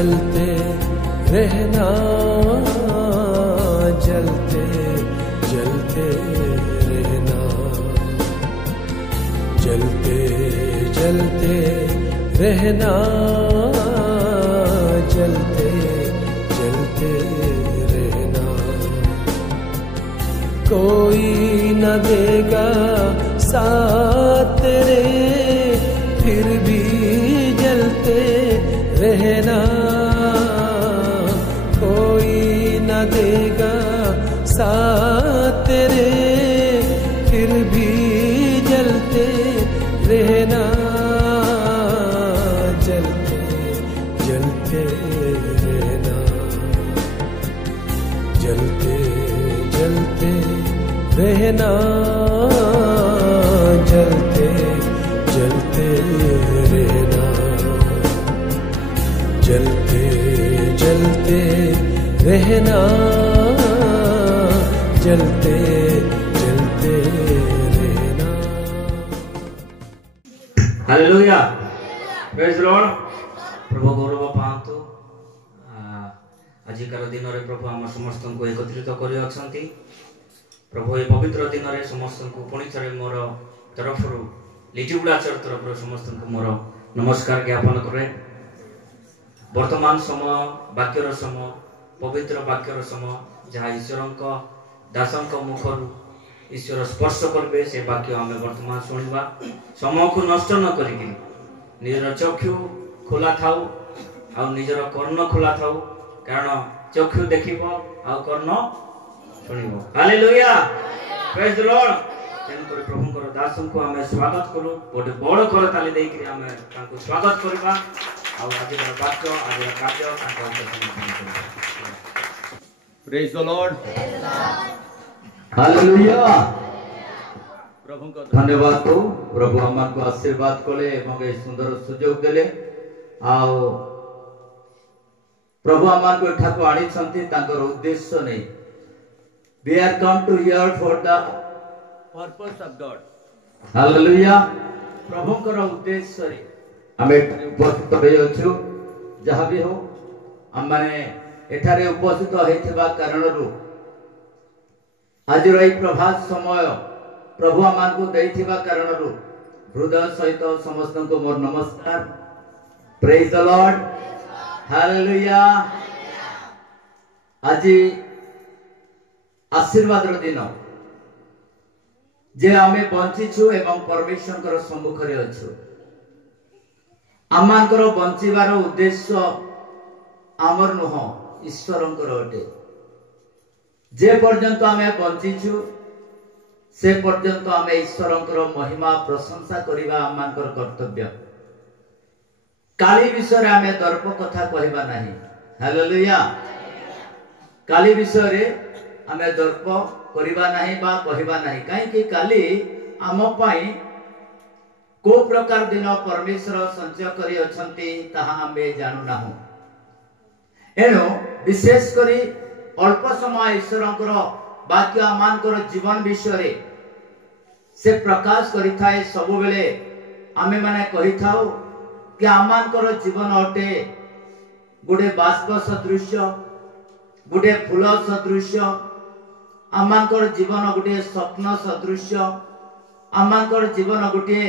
जलते रहना, जलते जलते रहना, जलते जलते रहना, जलते जलते रहना। कोई न देगा साथ तेरे, फिर भी जलते रहना। कोई न देगा साथ तेरे, फिर भी जलते रहना, जलते जलते रहना, जलते जलते रहना, जलते जलते रहना, जलते जलते रहना, जलते जलते रहना। Hallelujah, praise the Lord. प्रभु गौरव पांतु। आजिकार दिन में प्रभु आम समस्त को एकत्रित कर अछंती। प्रभु ये पवित्र दिन में समस्त को पुणी थे मोर तरफ लिटिगुड़ा चर्च तरफ समस्त को मोर नमस्कार ज्ञापन करे। वर्तमान समय वाक्यर समय, पवित्र वाक्यर समय, जहाँ ईश्वर दासों मुखर ईश्वर स्पर्श करेंगे से वाक्य आम वर्तमान शुणा। समय को नष्ट न करिक निजर चक्षु खोला थाऊ आ निजर कर्ण खोला थाऊ, कारण चक्षु देखिब आ कर्ण शुणिब। Hallelujah, praise the Lord. तेणुकर प्रभुंकर दासों को आम स्वागत करूँ, गोटे बड़ करताली देकर आम स्वागत करवा। आज वाक्य आज कार्य प्रेज द लॉर्ड। हालेलुया। प्रभु को धन्यवाद तो प्रभु आमान को आशीर्वाद कले एवं ए सुंदर सुयोग देले। आओ प्रभु आमान को एठा को आनी छंती तांकर उद्देश्य नहीं। We are come to here for the purpose of God. Hallelujah. प्रभुंकर उद्देश्य रे आमे उपस्थित होई अछु। जहाँ भी हो आम माने एठारे उपस्थित होइथिबा कारणरू आज रही प्रभात समय प्रभु आमान को देइथिबा कारणरू हृदय सहित समस्त को मोर नमस्कार। Praise the Lord. हालेलुया। आज आशीर्वाद दिन जे आमे बंचीछु एवं परमेश्वर सम्मुख रे अछु। आमांकर बंचीबार उद्देश्य आमर नुह, ईश्वरंकर अटे। जे पर्यंत आमे बंचीछु से पर्यंत आमे ईश्वरंकर महिमा प्रशंसा करिबा आमांकर कर्तव्य। काली विषय आमे दर्प कथा कहबा नाही। हालेलुया। काली विषय आमे दर्प करिबा नाही बा कहबा नाही, काहे कि काली आम पई को प्रकार दिन परमेश्वर संचय करी अछंती ताहा आमे जानु नाहु। एनो विशेष करी अल्प समय ईश्वरंकर वाक्य आमानकर जीवन विषय से प्रकाश करि थाए। सब बेले आमे माने कहि थाउ कि आमानकर जीवन अटे गोटे बाष्प सदृश, गोटे फूल सदृश, आमानकर जीवन गोटे स्वप्न सदृश, आमानकर जीवन गोटे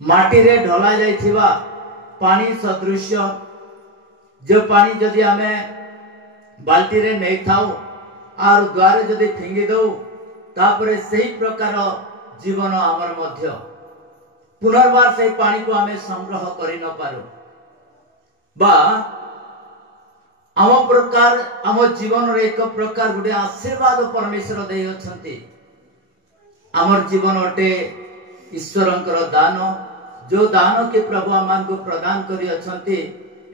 माटी रे ढला जाइथिबा पानी सदृश। जो पानी जदि आमे बाल्टी रे नै थाउ आर द्वारे जदि फिंगी दउ तापरे सही प्रकार जीवन आमर मध्य पुनर्बार से पानी को आमे संग्रह करि न पारो बा आम प्रकार आम जीवन रे एक प्रकार गुटे आशीर्वाद परमेश्वर दे अछंती। आमर जीवन अटे ईश्वरंकर दान, जो दान के प्रभु आमान को प्रदान करी अछंती।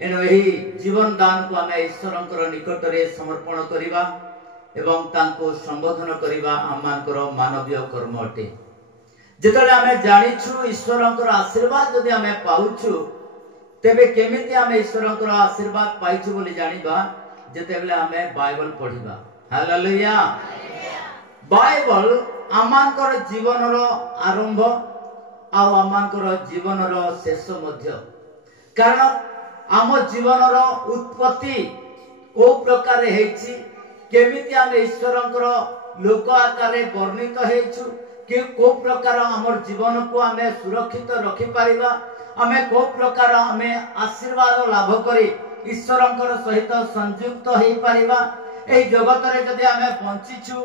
एनो एही जीवन दान को आमे ईश्वरंकर निकट रे समर्पण करिबा एवं तांको संबोधन करिबा आमानकर मानवीय कर्म अटे। जेतले आमे जानिछु ईश्वरंकर आशीर्वाद जदि आमे पाउछु तेबे केमिति आमे ईश्वरंकर आशीर्वाद पाइछु बोली जानिबा जेतेबेले आमे बाइबल पढिबा। हालेलुया। बाइबल आमानकर जीवनर आरंभ आ आमानकर जीवनर शेष मध्य। कारण आम जीवन उत्पत्ति को प्रकार हेछि केमिति आम ईश्वरंकर लोक आकार वर्णित हेछु कि को प्रकार हमर जीवन को आमे सुरक्षित रखि परिबा आमे को प्रकार आमे आशीर्वाद लाभ करी ईश्वरंकर सहित संयुक्त होई परिबा ए जगत रे जदि आमे बंचिछु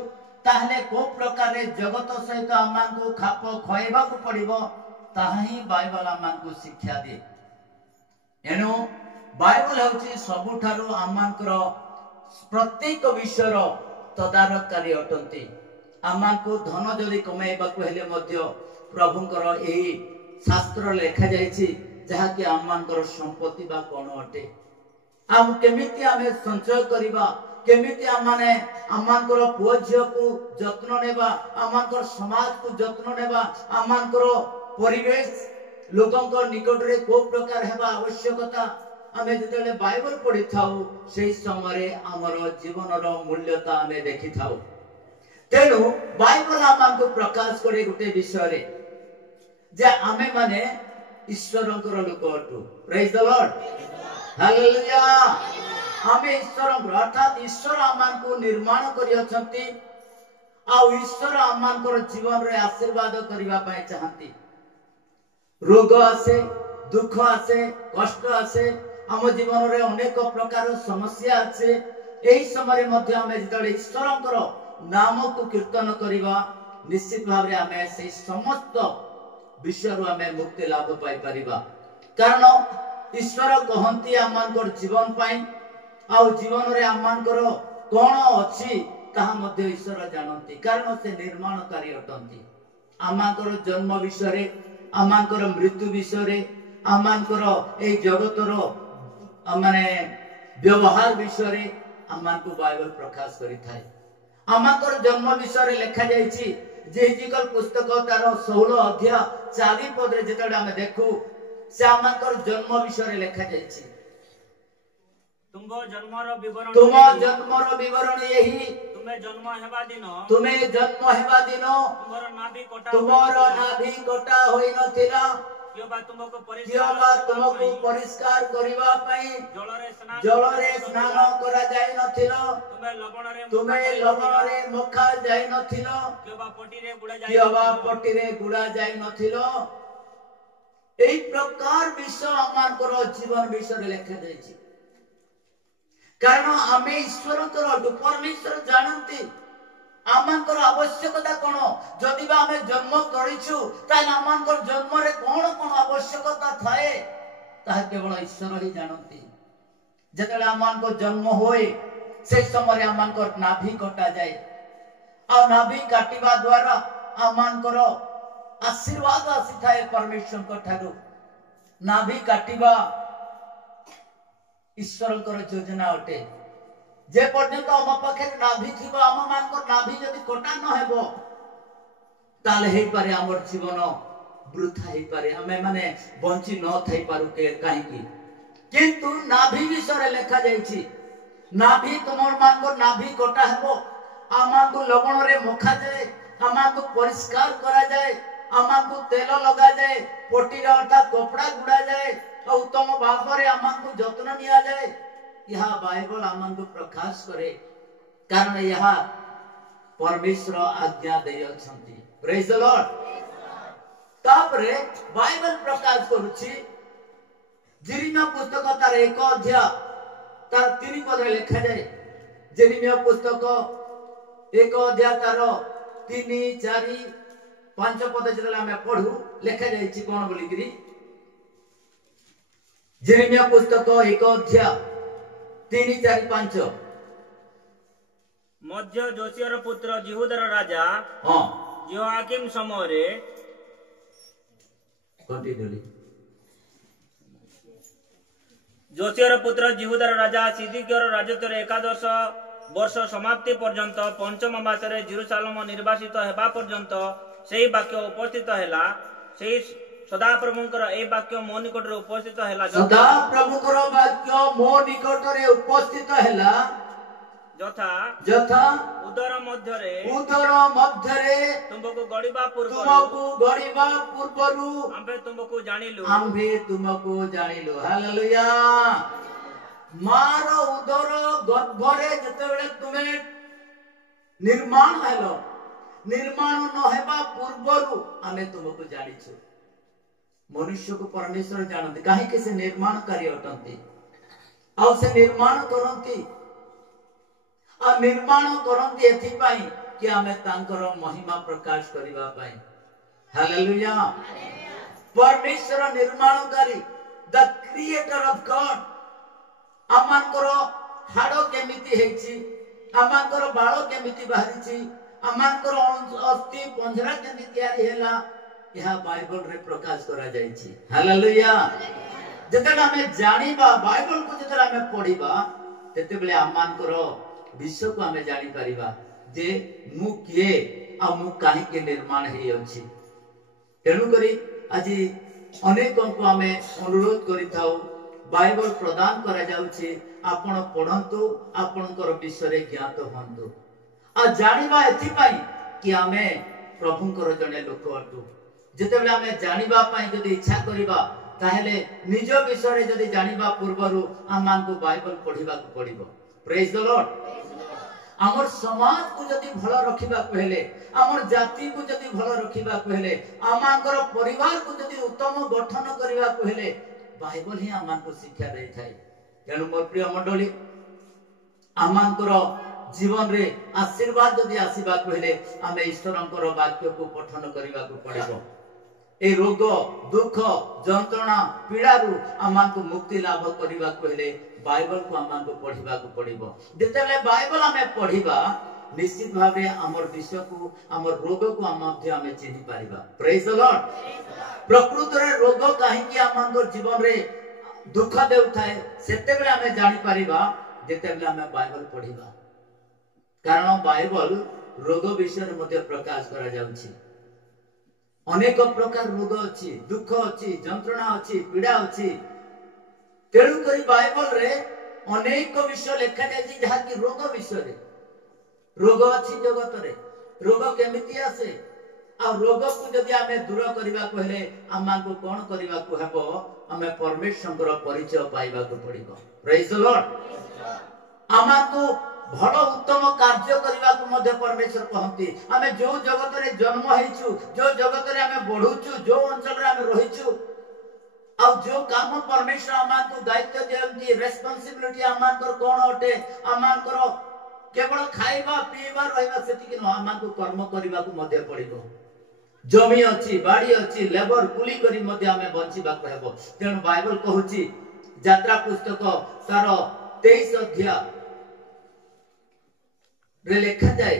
ताहले को प्रकार जगत सहित आमानकु खाप खयबा को पड़िबो ताही बाइबल आमानकु शिक्षा दे एनु बाइबल होछि सबुठारु आमानकर प्रत्येक विषयर तदारककारी अटंती आमानकु धन जदि कमाइबा को हेले मध्य प्रभुंकर एही शास्त्र लेखा जायछि जहा कि आमानकर संपत्ति बा कोन अटे आम केमिति आमे संचय करिबा केमिति आमाने आमानकर पुओ झियो को जत्न नेबा आमानकर समाज को जत्न नेबा आमानकर परिवेश लोकंक निकट रे को प्रकार हेबा आवश्यकता आमे जतले बाइबल पढि थाउ सेही समय हमर जीवनर मूल्यता आमे देखि थाउ तेनु बाइबल आमानकु प्रकाश करे गुटे विषय रे जे आमे माने ईश्वरंकर लोक अटु प्रेज द लॉर्ड हालेलुया आमे ईश्वरंकर अर्थात ईश्वर आमानकु निर्माण करि अछंती आ ईश्वर आमानकर जीवन रे आशीर्वाद करिवा पय चाहंती रोग आसे दुख आसे कष्ट आसे आम जीवन रे अनेक प्रकार समस्या आछे एही समय मध्ये आमे जतले ईश्वरंकर नाम को कीर्तन करिवा निश्चित भाव रे आमे से समस्त विषय रो आमे मुक्ति लाभ पाई परिबा कारण ईश्वर कहंती आमानकर जीवन पाई आ जीवन रे आमानकर कोन अछि ताहा मध्ये ईश्वर जानंती कारण से निर्माणकारी अटंती आमानकर जन्म विषय रे आमानकर मृत्यु विषय रे आमानकर ए जगतर माने व्यवहार विषय रे आमानकु बाइबल प्रकाश करि थाए आमानकर जन्म विषय रे लेखा जायछि जे हिजिकल पुस्तक तार 16 अध्याय 4 पद रे जेतडा हम देखु से आमानकर जन्म विषय रे लेखा जायछि तुम जन्मर विवरण यही तुम्हें जन्म हेबा दिन तुमर नाभि कटा होई नथिला कियोबा तुमको परिष्कार करिवा पई जलरे स्नान करा जाय नथिलो तुम्हें लवण रे मखा जाय नथिलो कियोबा पटिरे गुडा जाय नथिलो एई प्रकार विषय आमानकर जीवन विषय रे लेखा जायछि कारण आमे ईश्वरंकर परमेश्वर जानंती आमानकर आवश्यकता कोन जदि बा आमे जन्म करिछु ताले आमानकर जन्म रे कोन कोन आवश्यकता थाए ता केवल ईश्वर ही जानंती जतले आमानकर जन्म होए से समय आमानकर नाभि कटा जाए आ नाभि काटिबा द्वारा आमानकर आशीर्वाद आसी थाए परमेश्वर को ठाकु नाभि काटिबा ईश्वरंकर योजना अटे जे पर्यंत हम पाखे नाभि थिबो हम मानकर नाभि यदि कटा न हेबो ताले हे पारे हमर जीवन वृथा हे पारे हमें माने बंची न थई पारु के काहे की किंतु नाभि विषय लेखा जायछि नाभि तुमर मानकर नाभि कटा हेबो आमानकु लवण रे मखा जाए आमानकु परिष्कार करा जाए आमानकु तेल लगा जाए पोटी रे अर्थात कपड़ा गुडा जाए उत्तम भाव रे आमानकु जत्न निया जाए यह बाइबल आमानकु प्रकाश करे कारण यह परमेश्वर आज्ञा दे अछंती प्रेज द लॉर्ड तापरे बाइबल प्रकाश करूची जेरेमिया पुस्तक तार 1 अध्याय तार 3 पद रे लिखा जाए जेरेमिया पुस्तक 1 अध्याय तार 3 4 5 पद जतला हम पढू लिखा जायछि कोन बोली करी जेरेमिया पुस्तक 1 अध्याय 3 4 5 मध्य जोसियर पुत्र जिहुदार राजा योआकीम समय रे कंटिन्यूली जोसियर पुत्र जिहुदार राजा सिदकियर राजत्व रे 11 वर्ष समाप्ति पर्यंत पंचम मास रे जेरूशलेम निर्वासित हेबा पर्यंत सेही वाक्य उपस्थित हैला सेही सदा प्रभुंकर ए वाक्य मो निकट रे उपस्थित हैला सदा प्रभुकर वाक्य मो निकट रे उपस्थित हैला जथा जथा उदर मध्यरे तुमको गड़िबा पूर्वरु आम्भे तुमको जानिलु हालेलुया। मार उदर गर्भरे जेतेबेले तुमे निर्माण हेलो निर्माण न हेबा पूर्वरु आमे तुमको जानिछु। मनुष्य को परमेश्वर जानते कहीं के से निर्माणकारी अटंती आ से निर्माण करंती एथिपाई कि आमे तांकर महिमा प्रकाश करिबा पाई। हालेलुया। परमेश्वर निर्माणकारी द क्रिएटर ऑफ गॉड आमानकर हाड़ केमिति हेछि आमानकर बाळ केमिति बाहरिछि आमानकर अस्थि पंजरा केमिति तयारी हैला यह बाइबल रे प्रकाश करा जायछि। हालेलुया। जेतेला हमें जानिबा बाइबल को जेतेला हमें पढिबा तेते बेले आमानकर विश्व को हमें जानि परिबा जे मु किए आ मु काहे के निर्माण हे अछि। तेनु करी आज अनेक को हमें अनुरोध करि थाउ बाइबल प्रदान करा जाउछि आपण पढंतु आपणकर विश्व रे ज्ञात होंतु आ जानिबा एथि पई कि हमें प्रभुंकर जने लोक अटु। जेतेबेले हमें जानिबा पई जदि इच्छा करिबा ताहेले निज विषय रे जदि जानिबा पूर्वरु आमान को बाइबल पढिबा को पडिबो। Praise the Lord. हमर समाज को जदि भलो रखिबा पहले हमर जाति को जदि भलो रखिबा पहले आमानकर परिवार को जदि उत्तम गठन करिबा पहले बाइबल ही आमान को शिक्षा दे थाए। तेनु मोर प्रिय मंडली आमानकर जीवन रे आशीर्वाद जदि आसीबा पहले आमे ईश्वरंकर वाक्य को पठन करिबा को पडिबो। ए रोग दुख जंत्रणा पीड़ारू आमान को मुक्ति लाभ करिबा पहले बाइबल को आमान को पढिबा को पडिबो। जेतेले बाइबल हमें पढिबा निश्चित भाव रे हमर विश्व को हमर रोग को मध्य हमें चिन्हि पारिबा। Praise the Lord. प्रकृत रे रोग काहे कि आमान को जीवन रे दुख देउथाय सेतेबेले हमें जानि पारिबा जेतेबेले हमें बाइबल पढिबा। कारण बाइबल रोग विषय रे मध्य प्रकाश करा जाउछि। अनेक प्रकार रोग अछि दुख अछि जंत्रणा अछि पीड़ा अछि। तेणु करी बाइबल रे अनेक विषय लिखा जाय जहा कि रोग विषय रे रोग अछि जगत रे रोग केमिति आसे आ रोग को जदि हमें दूर करबा पहले आमान को कोन करबा को हेबो हमें परमेश्वर परिचय पाइबा को पड़िबो। Praise the Lord. आमान को भलो उत्तम कार्य करबा को मध्य परमेश्वर कहंती। हमें जो जगत रे जन्म हेछु जो जगत रे हमें बढ़ुछु जो अंचल रे हमें रहिछु आ जो काम परमेश्वर आमान को दायित्व देंती रेस्पोंसिबिलिटी आमान को कोन होटे आमान को केवल खाइबा पीबा रहबा सेति कि न आमान को कर्म करबा को मध्य पड़िबो। जमी अछि बाड़ी अछि लेबर कुली करी मध्य हमें बंचिबा को हेबो। तेनु बाइबल कहूची यात्रा पुस्तक तार 23 अध्याय रे लिखा जाए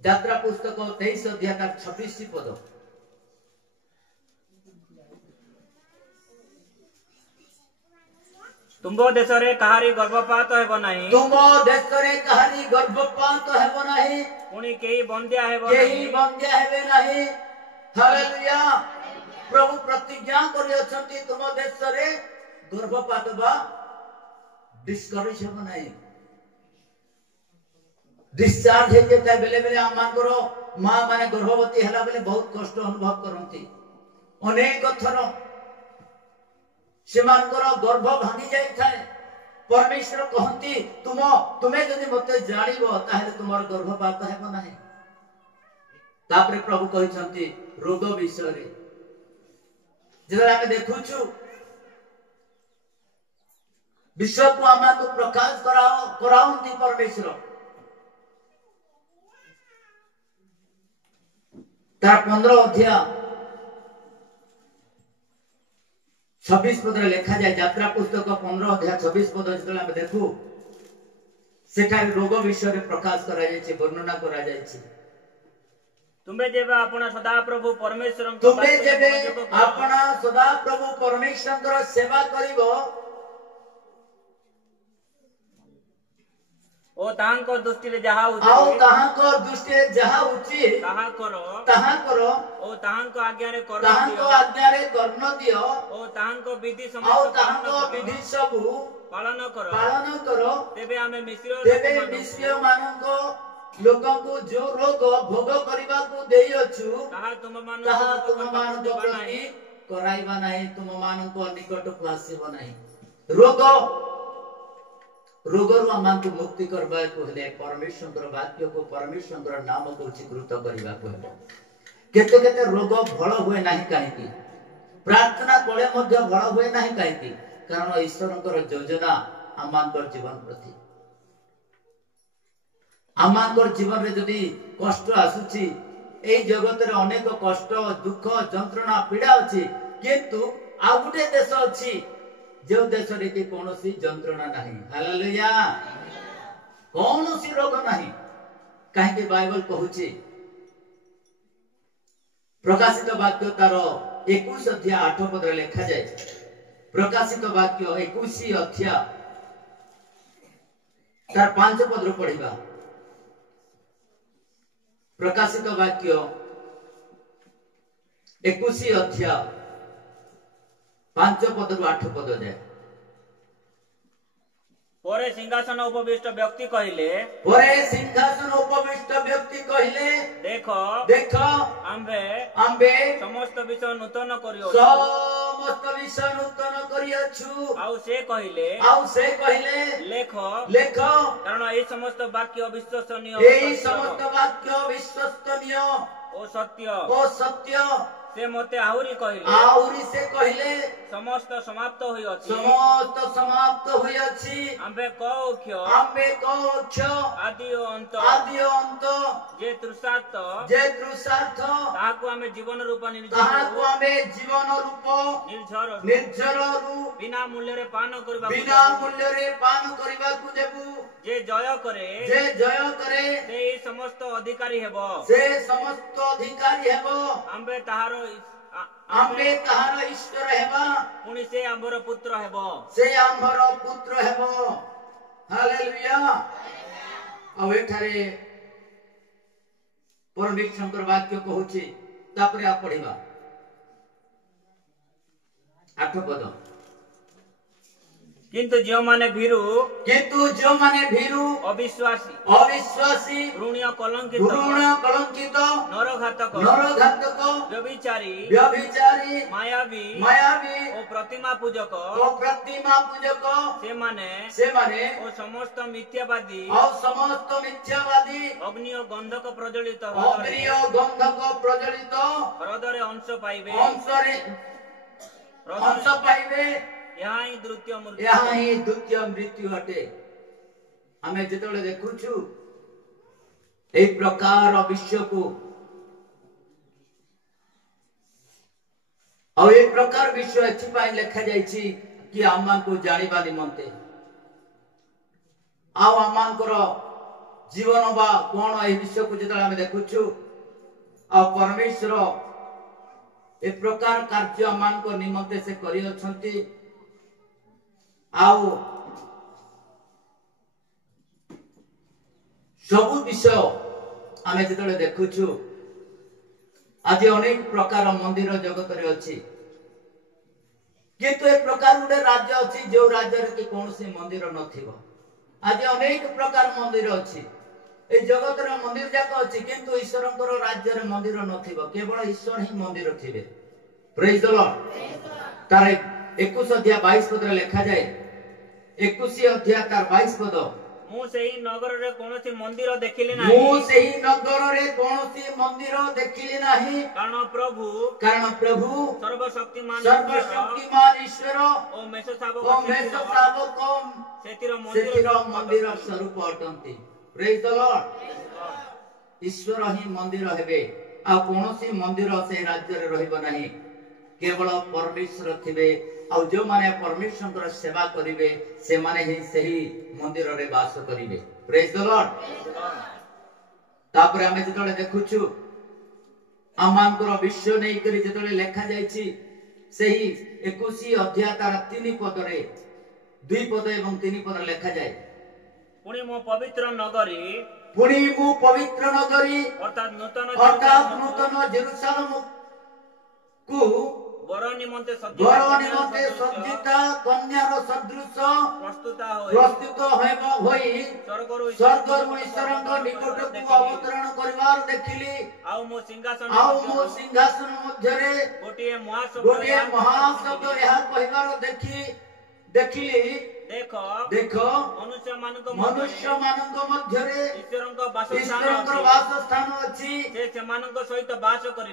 यात्रा पुस्तक 23 अध्याय तार 26 पद तुमो देश रे कहारी गर्भपात हेबो नाही पुणी केही बंद्या हेबे नाही। हालेलुया। प्रभु प्रतिज्ञा करि अछंती तुम देश रे गर्भपात बा डिस्करेज हेबो नाही। डिस्चार्ज हे जेता बेले बेले आमानकर मां माने गर्भवती हला बेले बहुत कष्ट अनुभव करंती। अनेक थर सेमानकर गर्भ भांगी जाई थाए। परमेश्वर कहंती तुमे जदि मते जानिबो ताहेले तुमर गर्भपात हेबो नाही। तापरे प्रभु कहिसंती रोग विषय रे जेला हम देखुछु विश्व को आमा को प्रकाश कराउंती परमेश्वर। तार 15 अध्याय 26 पद लिखा जाए यात्रा पुस्तक 15 अध्याय 26 पद जेतला हम देखु सेठारे रोग विषय रे प्रकाश करा जाय छै वर्णना करा जाय छै। तुमे जेबे आपना सदा प्रभु परमेश्वर सेवा करिवो ओ ताहांको दृष्टि रे जहा उचित ताहा करो ओ ताहांको आज्ञा रे कर्ण दियो ओ ତାହାଙ୍କ ବିଧି ସବୁ ପାଳନ କର ତେବେ ଆମେ ମିଶ୍ର ମାନଙ୍କ ଲୋକଙ୍କୁ ଯୋଉ ରୋଗ ଭୋଗ କରିବାକୁ ଦେଇଅଛୁ ତାହା ତୁମମାନଙ୍କ ପ୍ରତି କରାଇବା ନାହିଁ, ତୁମମାନଙ୍କ ନିକଟକୁ ଆସିବ ନାହିଁ। ରୋଗରୁ ଆମକୁ ମୁକ୍ତି କରିବାକୁ ହେଲେ ପରମେଶ୍ୱରଙ୍କର ବାକ୍ୟକୁ ପରମେଶ୍ୱରଙ୍କର ନାମକୁ ସ୍ୱୀକୃତ କରିବାକୁ ହେବ। କେତେ କେତେ ରୋଗ ଭଲ ହୁଏ ନାହିଁ କାହିଁକି? ପ୍ରାର୍ଥନା କଲେ ମଧ୍ୟ ଭଲ ହୁଏ ନାହିଁ କାହିଁକି? କାରଣ ଈଶ୍ୱରଙ୍କର ଯୋଜନା ଆମଙ୍କର ଜୀବନ ପ୍ରତି। ଆମଙ୍କର ଜୀବନରେ ଯଦି କଷ୍ଟ ଆସୁଛି, এই ଜଗତରେ ଅନେକ କଷ୍ଟ ଦୁଃଖ ଯନ୍ତ୍ରଣା ପୀଡ଼ା ଅଛି, କିନ୍ତୁ ଆଉ ଗୋଟେ ଦେଶ ଅଛି ଯେଉଁ ଦେଶରେ କି କୌଣସି ଯନ୍ତ୍ରଣା ନାହିଁ। ହାଲେଲୁୟା। କୌଣସି ରୋଗ ନାହିଁ। କାହିଁକି ବାଇବଲ କହୁଛି, ପ୍ରକାଶିତ ବାକ୍ୟ ତାର 21 ଅଧ୍ୟାୟ 8 ପଦରେ ଲେଖାଯାଏ। ପ୍ରକାଶିତ ବାକ୍ୟ 21 ଅଧ୍ୟାୟ ତାର 5 ପଦରୁ ପଢିବା। ପ୍ରକାଶିତ ବାକ୍ୟ 21 ଅଧ୍ୟାୟ 5 ପଦରୁ 8 ପଦ ଯାଏ। ପରେ ସିଂହାସନ ଉପବିଷ୍ଟ ବ୍ୟକ୍ତି କହିଲେ, ଦେଖ ଆମ୍ଭେ ସମସ୍ତ ବିଷୟ ନୂତନ କରିଅଛୁ। ଆଉ ସେ କହିଲେ ଲେଖ, କାରଣ ଏହି ସମସ୍ତ ବାକ୍ୟ ବିଶ୍ୱସନୀୟ ଓ ସତ୍ୟ। ସେ ମତେ ଆହୁରି କହିଲେ ସମସ୍ତ ସମାପ୍ତ ହୋଇଅଛି। ଆମ୍ଭେ କକ୍ଷ ଆଦି ଓ ଅନ୍ତ ଯେ ତୃଷାର୍ଥ ତାହାକୁ ଆମେ ଜୀବନ ରୂପ ନିର୍ଝରରୁ ବିନା ମୂଲ୍ୟରେ ପାନ କରିବାକୁ ଦେବୁ। ଯେ ଜୟ କରେ ସେ ସମସ୍ତ ଅଧିକାରୀ ହେବ। ଆମ୍ଭେ ତାହାର ଈଶ୍ୱର ହେବା, ପୁଣି ସେ ଆମ୍ଭର ପୁତ୍ର ହେବ। ହାଲେଲୁୟା। ଆଉ ଏଠାରେ ପରମେଶ୍ୱରଙ୍କର ବାକ୍ୟ କହୁଛି, ତାପରେ ପଢିବା 8 ପଦ। କିନ୍ତୁ ଯେଉଁମାନେ ଭୀରୁ ଅବିଶ୍ୱାସୀ ଋଣୀୟ କଳଙ୍କିତ ନରଘାତକ ବ୍ୟଭିଚାରୀ ମାୟାବୀ ଓ ପ୍ରତିମା ପୂଜକ ସେମାନେ ଓ ସମସ୍ତ ମିଥ୍ୟାବାଦୀ ଅଗ୍ନି ଓ ଗନ୍ଧକ ପ୍ରଜ୍ୱଳିତ ହ୍ରଦରେ ଅଂଶ ପାଇବେ। ଏହା ହିଁ ଦ୍ୱିତୀୟ ମୃତ୍ୟୁ ଅଟେ। ଆମେ ଯେତେବେଳେ ଦେଖୁଛୁ এই ପ୍ରକାର ବିଶ୍ୱକୁ, ଆଉ এই ପ୍ରକାର ବିଶ୍ୱ ଏଥିପାଇଁ ଲେଖାଯାଇଛି କି ଆମମାନଙ୍କୁ ଜାଣିବା ନିମନ୍ତେ, ଆଉ ଆମମାନଙ୍କର ଜୀବନ ବା କଣ ଏହି ବିଶ୍ୱକୁ ଯେତେବେଳେ ଆମେ ଦେଖୁଛୁ, ଆଉ ପରମେଶ୍ୱର ଏ ପ୍ରକାର କାର୍ଯ୍ୟ ଆମମାନଙ୍କ ନିମନ୍ତେ ସେ କରିଅଛନ୍ତି। ଆଉ ସବୁ ବିଷୟ ଆମେ ଯେତେବେଳେ ଦେଖୁଛୁ, ଆଜି ଅନେକ ପ୍ରକାର ମନ୍ଦିର ଜଗତରେ ଅଛି, କିନ୍ତୁ ଏ ପ୍ରକାର ଗୋଟେ ରାଜ୍ୟ ଅଛି ଯୋଉ ରାଜ୍ୟରେ କି କୌଣସି ମନ୍ଦିର ନଥିବ। ଆଜି ଅନେକ ପ୍ରକାର ମନ୍ଦିର ଅଛି, এই ଜଗତର ମନ୍ଦିର ଯାକ ଅଛି, କିନ୍ତୁ ଈଶ୍ୱରଙ୍କର ରାଜ୍ୟରେ ମନ୍ଦିର ନଥିବ। କେବଳ ଈଶ୍ୱର ହିଁ ମନ୍ଦିର ଥିବେ। ପ୍ରେଜ୍ ଦ ଲର୍ଡ। ତାର 21 ଅଧ୍ୟାୟ 22 ପଦରେ ଲେଖାଯାଏ, 21 ଅଧ୍ୟାୟ ତାର 22 ପଦ। ମୁଁ ସେହି ନଗରରେ କୌଣସି ମନ୍ଦିର ଦେଖିଲି ନାହିଁ, କାରଣ ପ୍ରଭୁ ସର୍ବଶକ୍ତିମାନ ଈଶ୍ୱର ଓ ମେଷଶାବକ ସେଥିର ମନ୍ଦିର ସ୍ୱରୂପ ଅଟନ୍ତି। ପ୍ରେଜ୍ ଦ ଲର୍ଡ। ଈଶ୍ୱର ହିଁ ମନ୍ଦିର ହେବେ, ଆଉ କୌଣସି ମନ୍ଦିର ସେ ରାଜ୍ୟରେ ରହିବ ନାହିଁ। କେବଳ ପରମେଶ୍ୱର ଥିବେ, ଆଉ ଯେଉଁମାନେ ପରମେଶ୍ୱରଙ୍କର ସେବା କରିବେ ସେମାନେ ହିଁ ସେହି ମନ୍ଦିରରେ ବାସ କରିବେ। ପ୍ରେଜ୍ ଦ ଲର୍ଡ। ତାପରେ ଆମେ ଯେତେବେଳେ ଦେଖୁଛୁ ଆମମାନଙ୍କର ବିଷୟ ନେଇକରି ଯେତେବେଳେ ଲେଖାଯାଇଛି, ସେହି 21 ଅଧ୍ୟାୟ ତାର 3 ପଦରେ 2 ପଦ ଏବଂ 3 ପଦ ଲେଖାଯାଏ, ପୁଣି ମୁଁ ପବିତ୍ର ନଗରୀ ଅର୍ଥାତ୍ ନୂତନ ଜେରୁସାଲେମକୁ वर निमंते सज्जिता कन्यार सदृश प्रस्तुत होई स्वर्गरु ईश्वरଙ୍କ निकटକୁ अवतरण କରିବାର ଦେଖିଲି। ଆଉ ମୋ ସିଂହାସନ ମଧ୍ୟରେ ଗୋଟିଏ ମହାଶବ୍ଦ ଏହା କହିବାର ଦେଖିଲି। ଦେଖ ମନୁଷ୍ୟମାନଙ୍କ ମଧ୍ୟରେ ଈଶ୍ୱରଙ୍କ ବାସସ୍ଥାନ ଅଛି।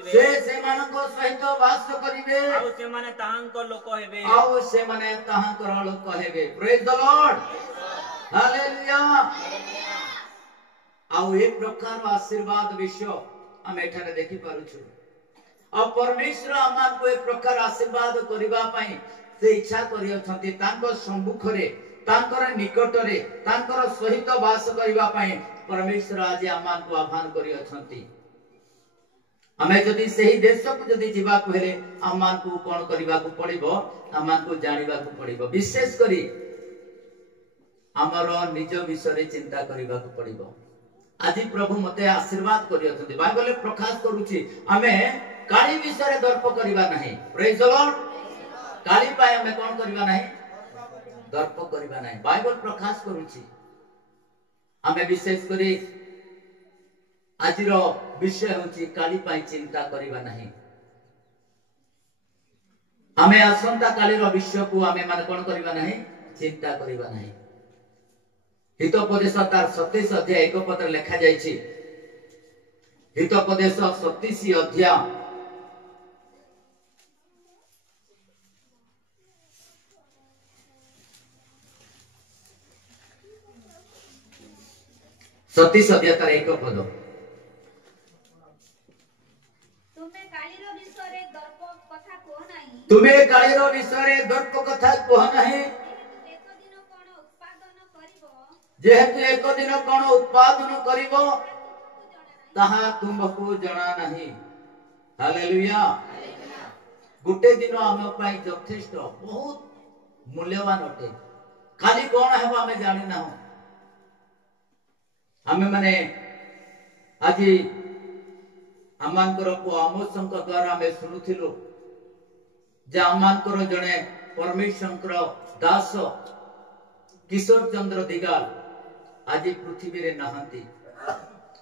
ସେ ସେମାନଙ୍କ ସହିତ ବାସ କରିବେ ଆଉ ସେମାନେ ତାହାଙ୍କ ଲୋକ ହେବେ। ପ୍ରେଜ୍ ଦ ଲର୍ଡ, ହାଲେଲୁୟା। ଆଉ ଏ ପ୍ରକାର ଆଶୀର୍ବାଦ ବିଷୟ ଆମେ ଏଠାରେ ଦେଖି ପାରୁଛୁ। ଆଉ ପରମେଶ୍ୱର ଆମକୁ ଏ ପ୍ରକାର ଆଶୀର୍ବାଦ କରିବା ପାଇଁ ସେ ଇଚ୍ଛା କରିଅଛନ୍ତି। ତାଙ୍କ ସମ୍ମୁଖରେ, ତାଙ୍କର ନିକଟରେ, ତାଙ୍କର ସହିତ ବାସ କରିବା ପାଇଁ ପରମେଶ୍ୱର ଆଜି ଆମକୁ ଆହ୍ୱାନ କରିଅଛନ୍ତି। ଆମେ ଯଦି ସେହି ଦେଶକୁ ଯଦି ଯିବାକୁ ହେଲେ ଆମକୁ କଣ କରିବାକୁ ପଡିବ? ଆମକୁ ଜାଣିବାକୁ ପଡିବ। ବିଶେଷ କରି ଆମର ନିଜ ବିଷୟରେ ଚିନ୍ତା କରିବାକୁ ପଡିବ। ଆଜି ପ୍ରଭୁ ମତେ ଆଶୀର୍ବାଦ କରିଅଛନ୍ତି। ବାଇବଲରେ ପ୍ରକାଶ କରୁଛି ଆମେ କାଳି ବିଷୟରେ ଦର୍ପ କରିବା ନାହିଁ। ପ୍ରେଜ୍ ଦ ଲର୍ଡ। କାଳି ପାଇଁ ଆମେ କଣ କରିବା ନାହିଁ? ଦର୍ପ କରିବା ନାହିଁ। ବାଇବଲ ପ୍ରକାଶ କରୁଛି ଆମେ ବିଶେଷ କରି ଆଜିର ବିଷୟ ହେଉଛି କାଳି ପାଇଁ ଚିନ୍ତା କରିବା ନାହିଁ। ଆମେ ଆସନ୍ତା କାଲିର ବିଷୟକୁ ଆମେ ମାନେ କଣ କରିବା ନାହିଁ? ଚିନ୍ତା କରିବା ନାହିଁ। ହିତୋପଦେଶ ତାର 27 ଅଧ୍ୟାୟ 1 ପଦରେ ଲେଖା ଯାଇଛି। ହିତୋପଦେଶ 27 ଅଧ୍ୟାୟ 27 ଅଧ୍ୟାୟ ତାର 1 ପଦ। ତୁମେ କାଳିର ବିଷୟରେ ଦର୍ପ କଥା କୁହ ନାହିଁ। ଯେହେତୁ ଏକ ଦିନ କଣ ଉତ୍ପାଦନ କରିବ ତାହା ତୁମକୁ ଜଣା ନାହିଁ। ହାଲେଲୁୟା। ଗୋଟେ ଦିନ ଆମ ପାଇଁ ଯଥେଷ୍ଟ, ବହୁତ ମୂଲ୍ୟବାନ ଅଟେ। କାଲି କଣ ହେବ ଆମେ ଜାଣିନାହୁଁ। ଆମେ ମାନେ ଆଜି ଆମଙ୍କର ପୁଅ ଆମୋସଙ୍କ ଦ୍ୱାରା ଆମେ ଶୁଣୁଥିଲୁ ଯେ ଆମଙ୍କର ଜଣେ ପରମେଶ୍ୱରଙ୍କର ଦାସ କିଶୋର ଚନ୍ଦ୍ର ଦିଗାଲ ଆଜି ପୃଥିବୀରେ ନାହାନ୍ତି।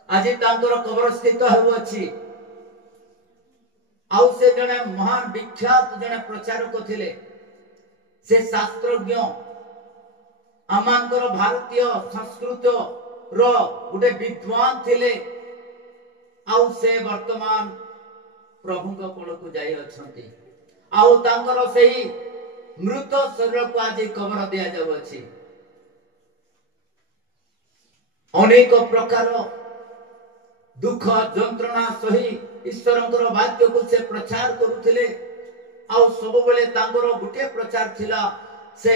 ଆଜି ତାଙ୍କର କବର ସ୍ଥିତ ହେଉଅଛି। ଆଉ ସେ ଜଣେ ମହାନ ବିଖ୍ୟାତ ଜଣେ ପ୍ରଚାରକ ଥିଲେ। ସେ ଶାସ୍ତ୍ରଜ୍ଞ, ଆମଙ୍କର ଭାରତୀୟ ସଂସ୍କୃତ ର ଗୋଟେ ବିଦ୍ୱାନ ଥିଲେ। ଆଉ ସେ ବର୍ତ୍ତମାନ ପ୍ରଭୁଙ୍କ କୋଳକୁ ଯାଇ ଅଛନ୍ତି। ଆଉ ତାଙ୍କର ସେହି ମୃତ ଶରୀରକୁ ଆଜି କବର ଦିଆଯାଉଅଛି। ଅନେକ ପ୍ରକାର ଦୁଃଖ ଯନ୍ତ୍ରଣା ସହି ଈଶ୍ୱରଙ୍କର ବାକ୍ୟକୁ ସେ ପ୍ରଚାର କରୁଥିଲେ। ଆଉ ସବୁବେଳେ ତାଙ୍କର ଗୋଟିଏ ପ୍ରଚାର ଥିଲା, ସେ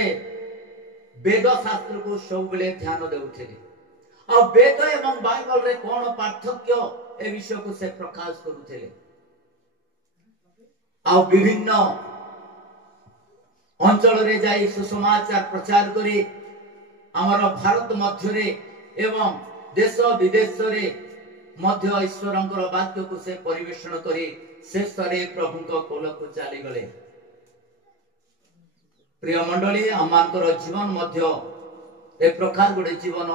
ବେଦ ଶାସ୍ତ୍ରକୁ ସବୁବେଳେ ଧ୍ୟାନ ଦେଉଥିଲେ। ଆଉ ବେଦ ଏବଂ ବାଇବଲରେ କଣ ପାର୍ଥକ୍ୟ ଏ ବିଷୟକୁ ସେ ପ୍ରକାଶ କରୁଥିଲେ। ଆଉ ବିଭିନ୍ନ ଅଞ୍ଚଳରେ ଯାଇ ସୁସମାଚାର ପ୍ରଚାର କରି ଆମର ଭାରତ ମଧ୍ୟରେ ଏବଂ ଦେଶ ବିଦେଶରେ ମଧ୍ୟ ଈଶ୍ୱରଙ୍କର ବାକ୍ୟକୁ ସେ ପରିବେଷଣ କରି ଶେଷରେ ପ୍ରଭୁଙ୍କ କୋଳକୁ ଚାଲିଗଲେ। ପ୍ରିୟ ମଣ୍ଡଳୀ, ଆମମାନଙ୍କର ଜୀବନ ମଧ୍ୟ ଏ ପ୍ରକାର ଗୋଟେ ଜୀବନ।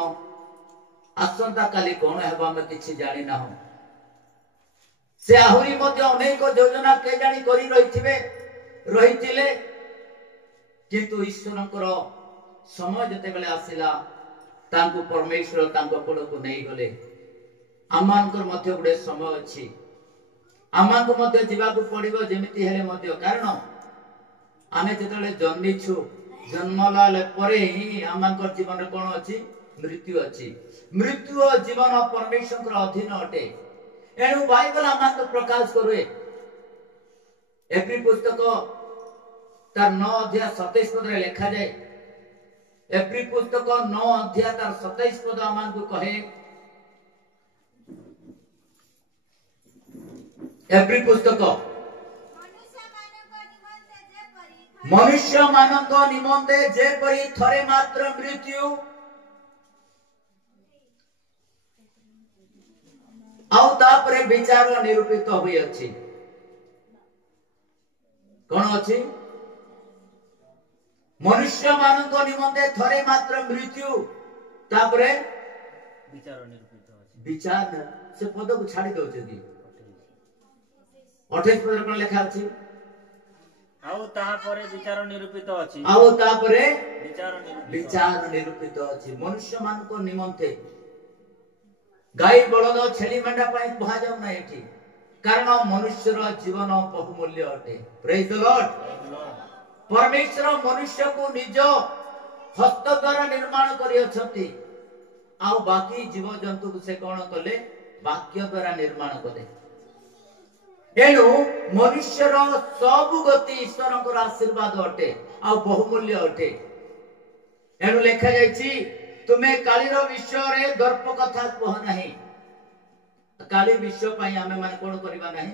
ଆସନ୍ତା କାଲି କଣ ହେବ ଆମେ କିଛି ଜାଣିନାହୁଁ। ସେ ଆହୁରି ମଧ୍ୟ ଅନେକ ଯୋଜନା କେଜାଣି କରି ରହିଥିଲେ, କିନ୍ତୁ ଈଶ୍ୱରଙ୍କର ସମୟ ଯେତେବେଳେ ଆସିଲା ତାଙ୍କୁ ପରମେଶ୍ୱର ତାଙ୍କ କୋଳକୁ ନେଇଗଲେ। ଆମମାନଙ୍କର ମଧ୍ୟ ଗୋଟେ ସମୟ ଅଛି। ଆମକୁ ମଧ୍ୟ ଯିବାକୁ ପଡିବ ଯେମିତି ହେଲେ ମଧ୍ୟ। କାରଣ ଆମେ ଯେତେବେଳେ ଜନ୍ମିଛୁ, ଜନ୍ମ ହେଲା ପରେ ହିଁ ଆମମାନଙ୍କର ଜୀବନରେ କଣ ଅଛି? ମୃତ୍ୟୁ ଅଛି। ମୃତ୍ୟୁ ଓ ଜୀବନ ପରମେଶ୍ୱରଙ୍କର ଅଧୀନ ଅଟେ। ଏଣୁ ବାଇବଲ ଆମକୁ ପ୍ରକାଶ କରେ। ଏପ୍ରି ପୁସ୍ତକ ତାର 9 ଅଧ୍ୟାୟ 27 ପଦରେ ଲେଖାଯାଏ। ଏପ୍ରି ପୁସ୍ତକ 9 ଅଧ୍ୟାୟ ତାର 27 ପଦ ଆମକୁ କହେ। ଏପ୍ରି ପୁସ୍ତକ ମନୁଷ୍ୟମାନଙ୍କ ନିମନ୍ତେ ଯେପରି ଥରେ ମାତ୍ର ମୃତ୍ୟୁ ଆଉ ତାପରେ ବିଚାର ନିରୂପିତ ହୋଇଅଛି। कौन अच्छी मनुष्य मानक निमंते थरे मात्र मृत्यु तापरे विचार से पद को छाड़ी दउछथि 28 पद कोन लेखा अछि आउ ताहा परे विचार निरूपित अछि विचार निरूपित अछि मनुष्य मानक निमंते गाई बलद छेली मेंढा पई कुहा जाउ ना एठी कारण मनुष्यर जीवन बहुमूल्य अटे प्रेज द लॉर्ड परमेश्वर मनुष्य को निज हस्त द्वारा निर्माण करि अछथि आ बाकी जीव जंतु को से कोन कले वाक्य द्वारा निर्माण कले एनु मनुष्यर सब गति ईश्वरकर आशीर्वाद अटे आ बहुमूल्य अटे एनु लेखा जायछि तुमे कालीर विषय रे दर्प कथा कह नाही काली विषय पई हमें माने कोन करबा नाही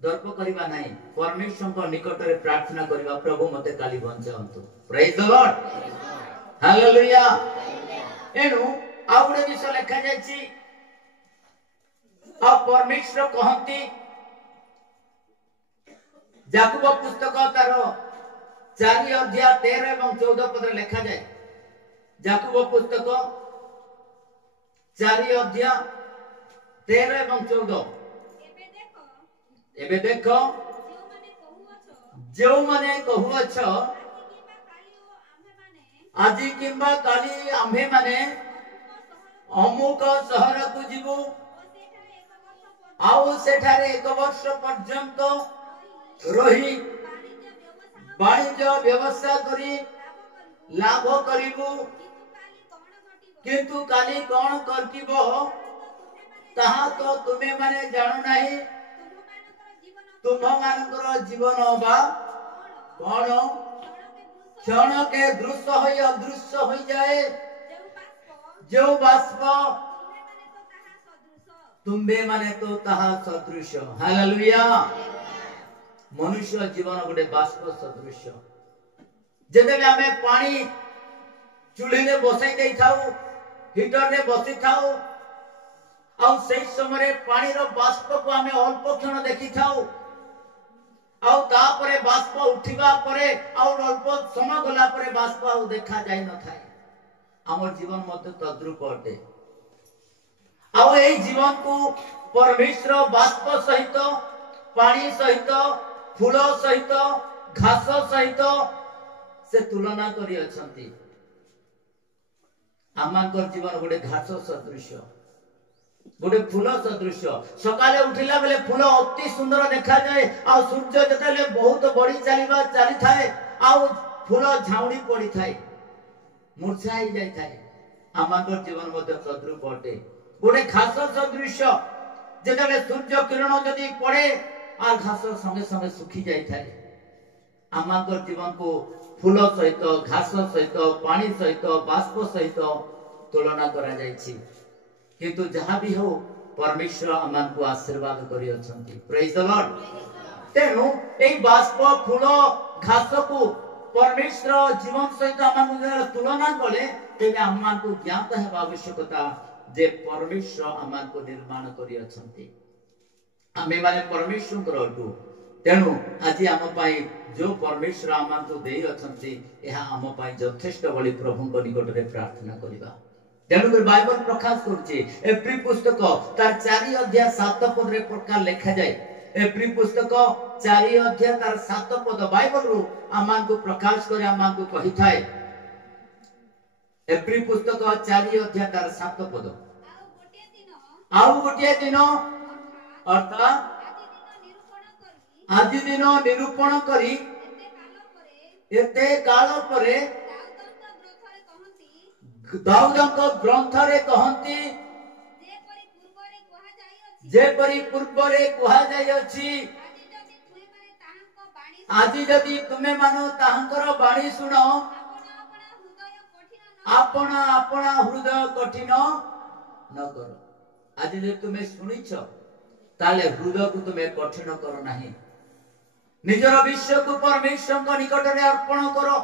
दर्प करबा नाही परमेश्वर को निकट रे प्रार्थना करबा प्रभु मते काली बंचांतु प्रेज द लॉर्ड हालेलुया एनु आउडे विषय लेखा जायछि आ परमेश्वर कहंती याकूब पुस्तक तार 4 अध्याय 13 एवं 14 पद रे लिखा जाए याकूब पुस्तक 4 अध्याय 13 एवं 14 एबे देखो जो माने कहूअछ आजि किंबा काली आम्भे माने अमुक शहर को जीवो आउ सेठारे 1 वर्ष पर्यंत रही वाणिज्य व्यवसाय करी लाभ करिबो किंतु काली कोन करतिबो ताहा तो तुमे माने जानो नाही तुम मानकर जीवन बा कोन क्षण के दृश्य होई अदृश्य होई जाए जो बाष्प तुम्बे माने तो ताहा सदृश हालेलुया मनुष्य जीवन गोटे बाष्प सदृश जेतेबे हमें पानी चूल्ही रे बसाई देई थाउ हीटर रे बसी थाउ आ सेई समय पानी रो बाष्प को हमें अल्प क्षण देखि थाउ आ तापरे बाष्प उठिबा परे आ अल्प समय गला परे बाष्प आ देखा जाय न थाए हमर जीवन मते तद्रूप अटे आ ए जीवन को परमेश्वर बाष्प सहित पानी सहित फूल सहित घास सहित से तुलना करी अछंती आमांकर जीवन गोटे घास सदृश गोटे फूल सदृश सकाले उठिला बेले फूल अति सुंदर देखा जाए आ सूर्य जतेले बहुत बड़ी चली थाए आ फूल झाउणी पड़ी थाए मुरझाई जाय थाए आमांकर जीवन मते सदृश अटे गोटे घास सदृश जतेले सूर्य किरण जदी पड़े आ घास संगे संगे सुखी जाय थाए आमांकर जीवन को फूल सहित घास सहित पानी सहित बाष्प सहित तुलना करा जायछि किंतु जहां भी हो परमेश्वर आमान को आशीर्वाद करि अछंती प्रेज द लॉर्ड तेनु एई बाष्प फूल घास को परमेश्वर जीवन सहित आमान को तुलना कले तेने आमान को ज्ञात है आवश्यकता जे परमेश्वर आमान को निर्माण करि अछंती आमे माने परमेश्वर करटू तेनु आज आम पाई जो परमेश्वर आमान को देई अछंती एहा आम पाई यथेष्ट बली प्रभु को निकट रे प्रार्थना करिबा तेनु कर बाइबल प्रकाश करछि एप्री पुस्तक तार 4 अध्याय 7 पद रे प्रकार लिखा जाय एप्री पुस्तक 4 अध्याय तार 7 पद बाइबल रो आमान को प्रकाश करे आमान को कहि थाए एप्री पुस्तक 4 अध्याय तार 7 पद आउ गोटे दिन अर्थात आदि दिन निरूपण करी एते काल परे दाऊदक ग्रंथ रे कहंती जे परि पूर्व रे कहा जाय अछि आदि जदि तुमे मानो ताहंकर बाणी सुनो अपना अपना हृदय कठिन न करो आज जे तुमे सुनिछ ताले हृदय को तुमे कठिन करो नाही निजर विश्व को परमेश्वर को निकट रे अर्पण करो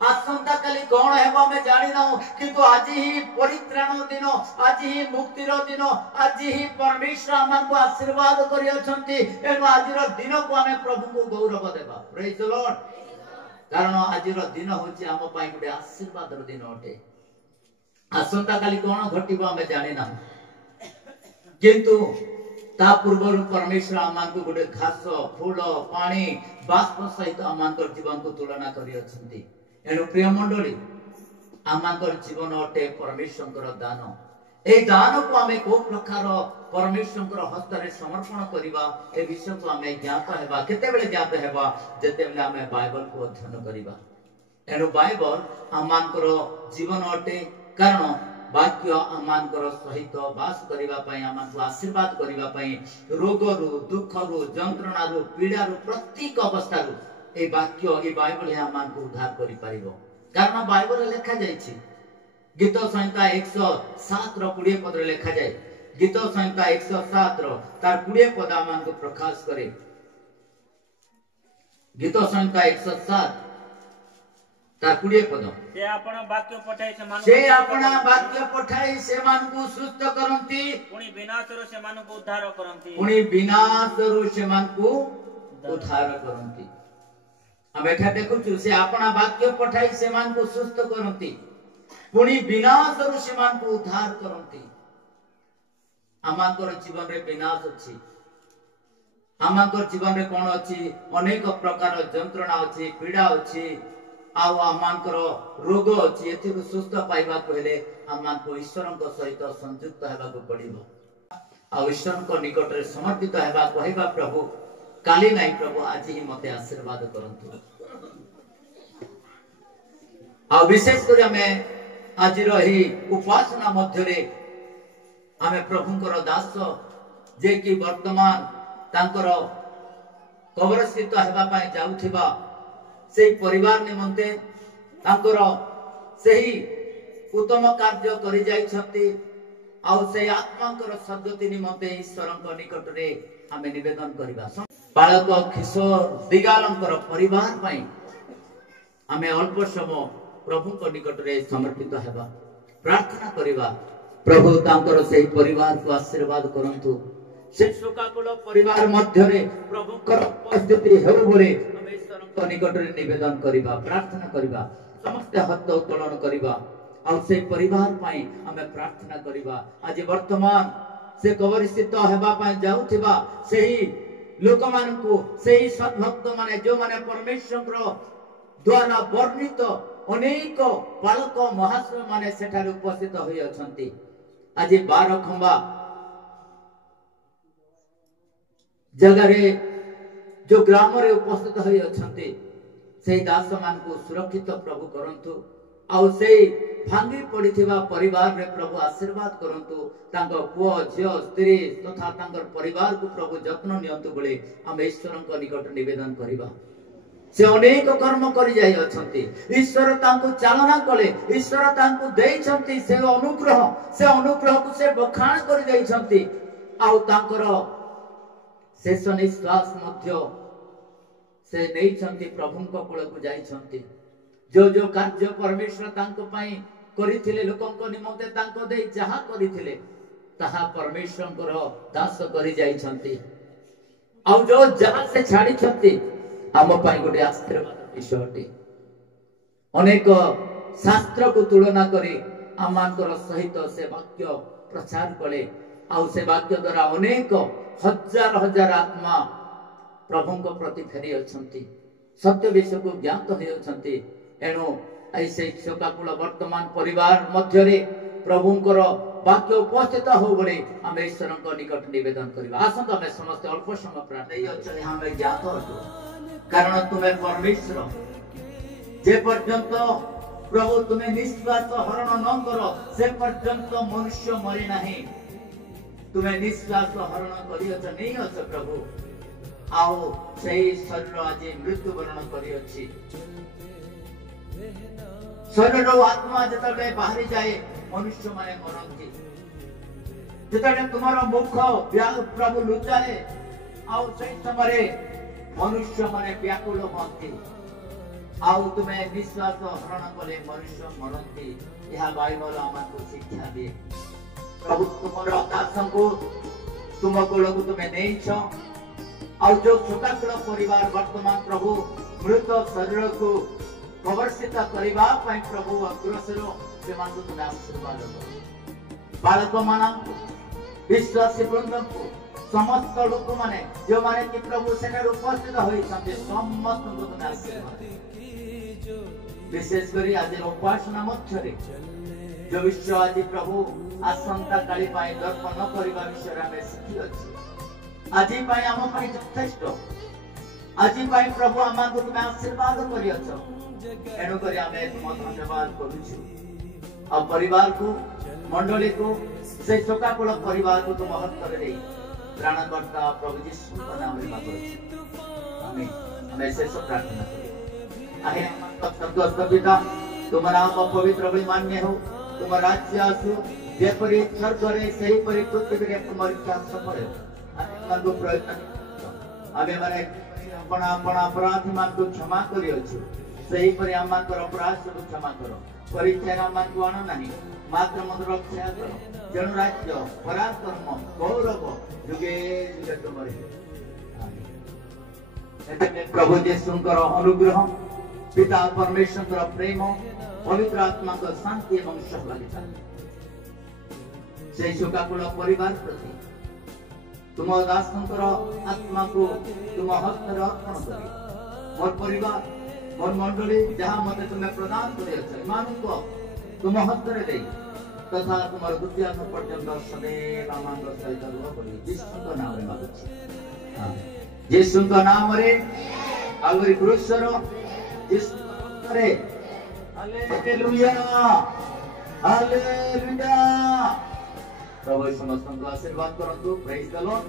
आसंता काली कौन हेबो हमें जानि ना किंतु आज ही परित्राण दिन आज ही मुक्तिर दिन आज ही परमेश्वर हमन को आशीर्वाद करि अछंती एनु आजिर दिन को हमें प्रभु को गौरव देबा प्रेज द लॉर्ड कारण आजिर दिन होची हम पई गुटे आशीर्वादर दिन अटे आसंता काली कौन घटिबो हमें जानि ना किंतु ता पूर्व परमेश्वर हमन को गुटे घास फूल पानी बाष्प सहित हमन को जीवन को तुलना करि अछंती एनु प्रिय मंडली आमांकर जीवन अटे परमेश्वर दान ए दान को आमे को प्रकार परमेश्वर हस्त रे समर्पण करिबा ए विषय को आमे ज्ञात हेबा केते बेले ज्ञात हेबा जते बेले आमे बाइबल को अध्ययन करिबा एनु बाइबल आमांकर जीवन अटे कारण वाक्य आमांकर सहित वास करिबा पई आमांको आशीर्वाद करिबा पई रोग रु दुख रु जंत्रणा रु पीड़ा रु प्रत्येक अवस्था रु ए वाक्य ए बाइबल है आमान को उद्धार करि परिबो कारण बाइबल लिखा जायछि गीत संहिता 107 रो 20 पद रे लिखा जाय गीत संहिता 107 रो तार 20 पद आमान को प्रकाश करे गीत संहिता 107 तार 20 पद से आपण वाक्य पठाई से मान को सुस्त करंती पुनी विनाशरो से मान को उद्धार करंती उद्धार करंती हम एठा देखुछु से आपना वाक्य पठाई से मान को सुस्त करंती पुनी विनाश रु से मान को उद्धार करंती आमांकर जीवन रे विनाश अछि आमांकर जीवन रे कोन अछि अनेक प्रकार जंत्रणा अछि पीड़ा अछि आ आमांकर रोग अछि एथि सुस्त पाइबा कहले आमान को ईश्वरन को सहित संयुक्त हेबा को पड़िबो आ ईश्वरन को निकट रे समर्पित हेबा कहबा प्रभु काली नहीं प्रभु आज ही मते आशीर्वाद करंतु आ विशेष कर हमें आज रही उपासना मध्य रे हमें प्रभुंकर दास जे कि वर्तमान तांकर कबर स्थित हेबा पई जाउथिबा सेही परिवार निमंते तांकर सेही उत्तम कार्य करि जाई छथि आ सेही आत्मांकर सद्गति निमंते ईश्वरंक निकट रे हमें निवेदन करिबा बालक किशोर दिगालंकर परिवार पई हमें अल्प समय प्रभु को निकट रे समर्पित हेबा प्रार्थना करिबा प्रभु तांकर सेही परिवार को आशीर्वाद करंतु से शोकाकुल परिवार मध्य रे प्रभु कर उपस्थिति हेउ बोले हमें ईश्वर को निकट रे निवेदन करिबा प्रार्थना करिबा समस्त हाथ उत्तोलन करिबा आ से परिवार पई हमें प्रार्थना करिबा आज वर्तमान से कबर स्थित हेबा पई जाउथिबा सेही लोक मान को सेही सद्भक्त माने जो माने परमेश्वर द्वारा वर्णित अनेक बालक महाशय माने सेठार उपस्थित होई अछंती आज 12 खंबा जगह रे जो ग्राम रे उपस्थित होई अछंती सेही दास मान को सुरक्षित प्रभु करंतु आ सेही भांगी पड़िथिबा परिवार रे प्रभु आशीर्वाद करंतु तांको पुओ झियो स्त्री तथा तांकर परिवार को प्रभु जत्न नियंतु बोले हम ईश्वरन निकट निवेदन करिबा से अनेक कर्म करि जाई अछंती ईश्वर तांको चालना कले ईश्वर तांको देई छंती से अनुग्रह को से बखान करि देई छंती आ तांकर शेष निश्वास मध्य से नै छंती प्रभुंक कोल को जाई छंती जो कार्य परमेश्वर तांको पई करिथिले लोकंक निमंते तांको देई जहा करिथिले ताहा परमेश्वरंकर दास करि जाई छंती आ जो जहा से छाडी छंती हम पई गोटे आशीर्वाद विषयटी अनेक शास्त्र को तुलना करी आमांकर सहित से वाक्य प्रचार कले आ से वाक्य द्वारा अनेक हजार हजार आत्मा प्रभुंक प्रति फेरी अछंती सत्य विषय को ज्ञात होई अछंती एनो ऐसे शोकाकुल वर्तमान परिवार मध्य रे प्रभुंकर वाक्य उपस्थित हो बोले हम ईश्वरंक निकट निवेदन करिबा आसंत हम समस्त अल्प समय प्रार्थना अछि हम ज्ञात अछु कारण तुम्हें परमेश्वर जे पर्यंत प्रभु तुम्हें निश्वास हरण न करो से पर्यंत मनुष्य मरे नहीं तुम्हें निश्वास हरण करियछ नहीं अछ प्रभु आओ सही शरीर आज मृत्युवरण करियछि शरीर आत्मा जतबे बाहरी जाए मनुष्य माने मरंती जतबे तुम्हारा मुख प्रभु लुचाए आओ सही समय मनुष्य माने व्याकुल होती आउ तुम्हें विश्वास हरण कले मनुष्य मरती यह बाइबल आमको शिक्षा दिए। प्रभु तुम दास को तुम कोल को तुम्हें नहीं छो और जो शोकाकुल परिवार वर्तमान प्रभु मृत शरीर को कवर्षित करबा पई प्रभु अग्रसर से मान तुम्हें आशीर्वाद दो। बालक मानक विश्वासी वृंद को समस्त लोक माने जो माने कि प्रभु सेना उपस्थित होई संते समस्त को तुम्हें आशीर्वाद। विशेष करी आज उपासना मध्य जो विश्व आज प्रभु आसंता काली पाई दर्पण करबा विषय में शिखी अछि। आज पाई आम पाई यथेष्ट आज पाई प्रभु आम को तुम्हें आशीर्वाद करि अछ। एनु करी आमे तुम धन्यवाद करूछु और परिवार को मंडली को से शोकाकुल परिवार को तुम हस्त करे प्राणकर्ता प्रभु यीशु के नाम में मांगो आमीन। हमें शेष प्रार्थना करें। आहे स्वर्गस्थ पिता तुम नाम पवित्र बलि मान्य हो। तुम राज्य आसु जेपरि स्वर्ग रे सही परि पृथ्वी रे तुम इच्छा सफल हो। आमे प्रयत्न आमे माने अपना अपना अपराध मान को क्षमा करियो सही परि आमाकर अपराध सब क्षमा करो। परीक्षा आमान को आनो नहीं मात्र मत रक्षा करो। जन राज्य पराक्रम गौरव जुगे जुगे तुमरे। आमीन। प्रभु यीशुଙ୍କର अनुग्रह पिता परमेश्वर प्रेम पवित्र आत्मा का शांति एवं सहभागिता से शोकाकुल परिवार प्रति तुम दासंकर आत्मा को तुम हस्त अर्पण करी मोर परिवार मोर मंडली जहाँ मते तुम्हें प्रदान कर तुम हस्त दे तथा तुम द्वितीय पर्यंत सदैव आम सहित रुह करी यीशु नाम में मांगुछि। यीशु नाम रे आगरी क्रूसर यीशु रे हालेलुया हालेलुया। प्रभु समस्त को आशीर्वाद करंतु। Praise the Lord.